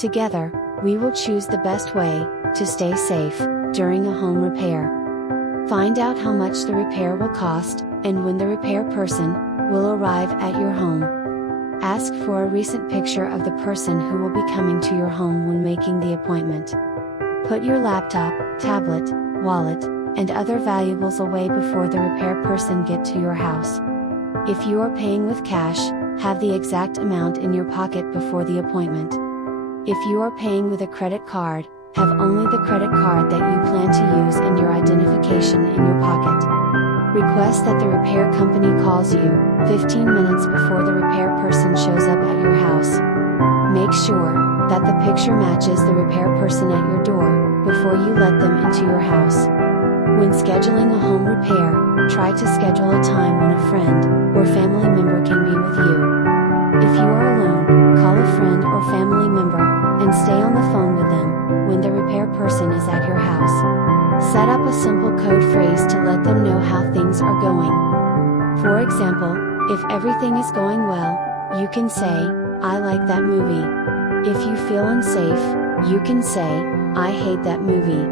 Together, we will choose the best way to stay safe during a home repair. Find out how much the repair will cost, and when the repair person will arrive at your home. Ask for a recent picture of the person who will be coming to your home when making the appointment. Put your laptop, tablet, wallet, and other valuables away before the repair person get to your house. If you are paying with cash, have the exact amount in your pocket before the appointment. If you are paying with a credit card, have only the credit card that you plan to use and your identification in your pocket. Request that the repair company calls you 15 minutes before the repair person shows up at your house. Make sure that the picture matches the repair person at your door before you let them into your house. When scheduling a home repair, try to schedule a time when a friend or family member can be with you. If you are alone, call a friend or family member and stay on the phone with them when the repair person is at your house. Set up a simple code phrase to let them know how things are going. For example, if everything is going well, you can say, "I like that movie." If you feel unsafe, you can say, "I hate that movie."